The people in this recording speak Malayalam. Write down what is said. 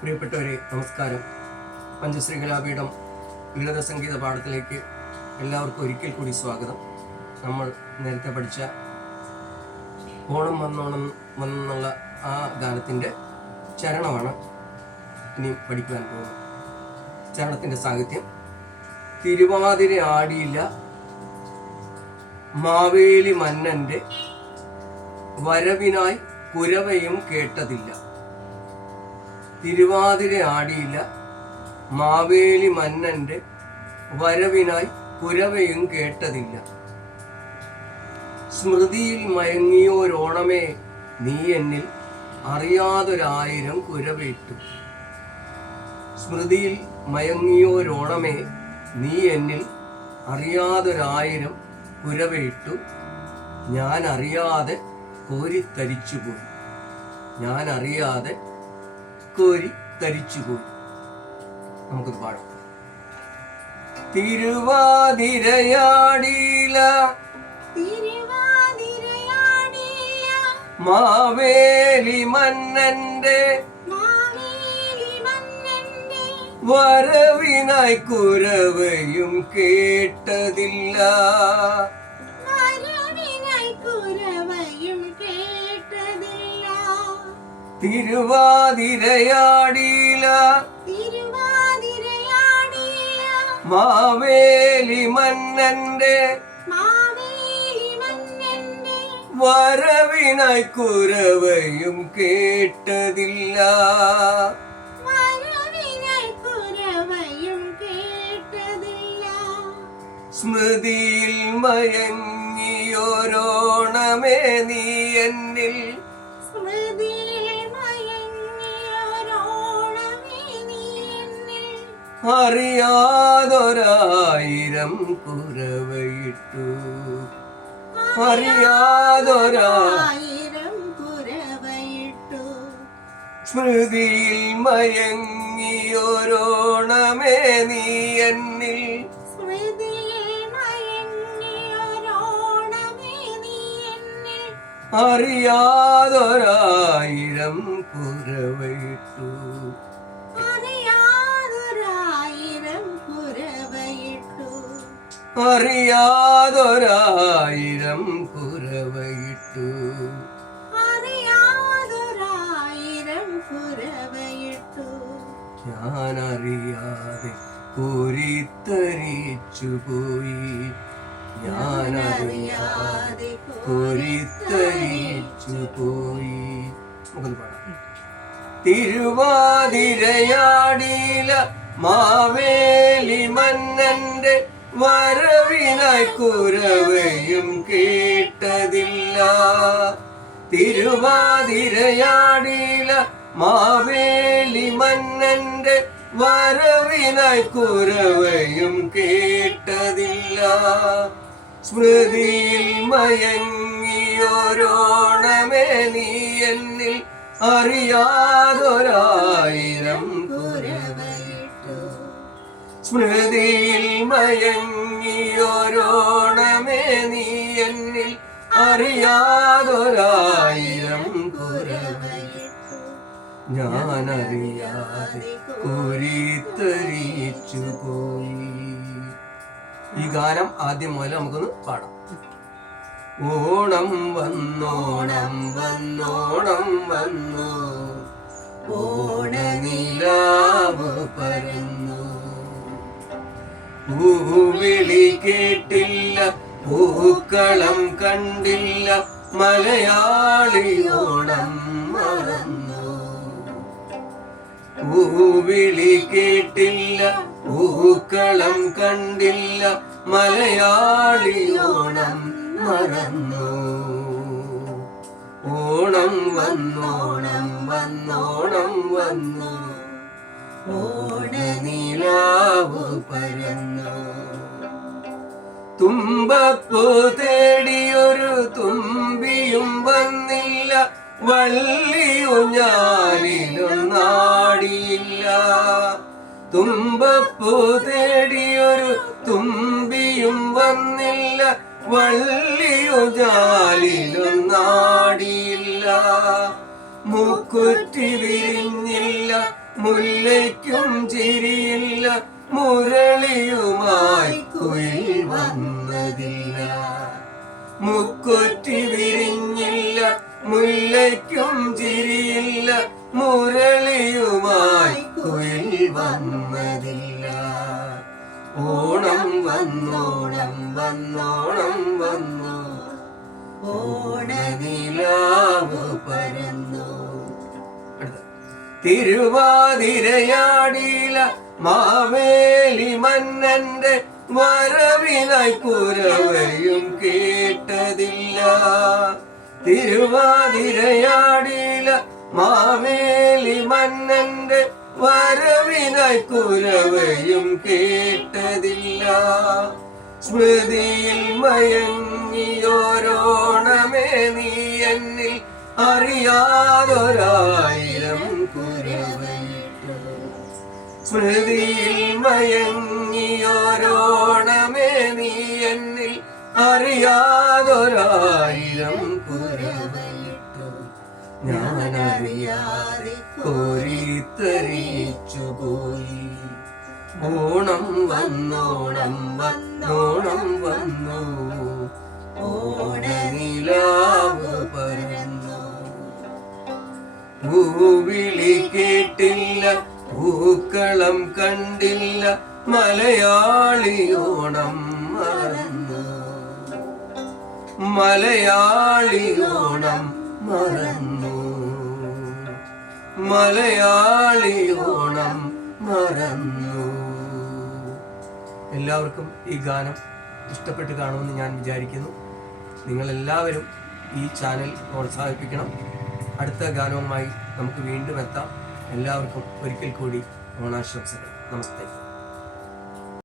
പ്രിയപ്പെട്ടവരെ നമസ്കാരം. പഞ്ചശ്രീ കലാപീഠം ലളിത സംഗീത പാഠത്തിലേക്ക് എല്ലാവർക്കും ഒരിക്കൽ കൂടി സ്വാഗതം. നമ്മൾ നേരത്തെ പഠിച്ച ഓണം വന്നോണം വന്നുള്ള ആ ഗാനത്തിന്റെ ചരണമാണ് ഇനി പഠിക്കുവാൻ പോകുന്നത്. ചരണത്തിന്റെ സാഹിത്യം തിരുവാതിര ആടിയില്ല മാവേലി മന്നന്റെ വരവിനായി കുരവയും കേട്ടതില്ല. തിരുവാതിര ആടിയില്ല മാവേലി മന്നന്റെ വരവിനായി കുരവയും കേട്ടതില്ല. സ്മൃതിയിൽ മയങ്ങിയോരോണമേ നീ എന്നിൽ അറിയാതൊരായിരം കുരവേറ്റു. സ്മൃതിയിൽ മയങ്ങിയോരോണമേ നീ എന്നിൽ അറിയാതൊരായിരം കുരവേറ്റു. ഞാൻ അറിയാതെ കോരിത്തരിച്ചുപോയി. ഞാൻ അറിയാതെ കോരി തരിച്ചുപോയി നമുക്ക് പാടാം. തിരുവാതിരയാടിയില മന്നന്റെ മാവേലി മന്നന്റെ വരവിനായി കുരവയും കേട്ടതില്ല. തിരുവാതിരയാടിയ മാവേലി മന്നന്റെ വരവിനായി കുരവയും കേട്ടതില്ല. സ്മൃതിയിൽ മയങ്ങിയോരോണമേ നീ എന്നിൽ അറിയാതൊരായിരം കുറവയിട്ടു. അറിയാതൊരായിരം കുറവയിട്ടു. സ്മൃതിയിൽ മയങ്ങിയോരോണമേ നീ എന്നിൽ. അറിയാതൊരായിരം കുരവയിട്ടു അറിയാതൊരായിരം പുറവയിട്ടു അറിയാതൊരായിരം കുരവയിട്ടു ഞാനറിയാതെ പൊരിത്തരിച്ചു പോയി ഞാനറിയാതെ പൊരിത്തരിച്ചു പോയി തിരുവാതിരയാടിയില മാവേലി മന്നന്റെ വരവിനായി കുരവയും കേട്ടതില്ല. തിരുവാതിരയാടില മാവേലി മന്നന്റെ വരവിനായി കുരവയും കേട്ടതില്ല. സ്മൃതിയിൽ മയങ്ങിയോരോണമേ നീ എന്നിൽ അറിയാതൊരായിരം സ്മൃതിയിൽ മയങ്ങിയോരോണമേ നീ എന്നിൽ അറിയാതൊരായിരം ഞാനറിയാതെ കുരിത്തരിച്ചു പോയി ഈ ഗാനം ആദ്യം മുതൽ നമുക്കൊന്ന് പാടാം. ഓണം വന്നോണം വന്നോണം വന്നു. ഓണനിലാവ് പരന്നു. പൂവിളി കേട്ടില്ല പൂക്കളം കണ്ടില്ല മലയാളി ഓണം മറന്നു. പൂവിളി കേട്ടില്ല പൂക്കളം കണ്ടില്ല മലയാളി ഓണം മറന്നു. ഓണം വന്നോണം വന്നോണം വന്നു. ഓണനിലാവ് തുമ്പപ്പൂ തേടിയൊരു തുമ്പിയും വന്നില്ല. വള്ളിയുഞ്ഞാലിലൊന്നാടിയില്ല തുമ്പപ്പൂ തേടിയൊരു തുമ്പിയും വന്നില്ല. വള്ളിയുജാലിലൊന്നാടിയില്ല മൂക്കുറ്റി വിരിഞ്ഞില്ല മുല്ലയ്ക്കും ചിരിയില്ല. മുരളിയുമായി കുയിൽ വന്നതില്ല മുക്കൊറ്റി വിരിഞ്ഞില്ല മുല്ലയ്ക്കും ചിരിയില്ല മുരളിയുമായി കുയിൽ വന്നതില്ല. ഓണം വന്നോണം വന്നോണം വന്നു ഓണനിലാവ് പരന്നു. തിരുവാതിരയാടിയില മാവേലി മന്നന്റെ വരവിനായി കുരവയും കേട്ടതില്ല. തിരുവാതിരയാടിയില മാവേലി മന്നന്റെ വരവിനായി കുരവയും കേട്ടതില്ല. സ്മൃതിയിൽ മയങ്ങിയോരോണമേ നീ എന്നിൽ അറിയാതൊരായിരം കുരവയിട്ടു സ്മൃതിയിൽ മയങ്ങിയോരോണമേ നീ എന്നിൽ അറിയാതൊരായിരം കുരവയിട്ടു ഞാനറിയാതെ കോരിത്തരിച്ചു പോയി. ഓണം വന്നോണം വന്നോണം വന്നു. ഓണനിലാവ് പരന്നു. പൂവിളി കേട്ടില്ല പൂക്കളം കണ്ടില്ല മലയാളിയോണം മറന്നു. മലയാളിയോണം മറന്നു. മലയാളിയോണം മറന്നു. എല്ലാവർക്കും ഈ ഗാനം ഇഷ്ടപ്പെട്ട് കാണുമെന്ന് ഞാൻ വിചാരിക്കുന്നു. നിങ്ങളെല്ലാവരും ഈ ചാനൽ പ്രോത്സാഹിപ്പിക്കണം. അടുത്ത ഗാനവുമായി നമുക്ക് വീണ്ടും എത്താം. എല്ലാവർക്കും ഒരിക്കൽ കൂടി ഓണാശംസകൾ. നമസ്തേ.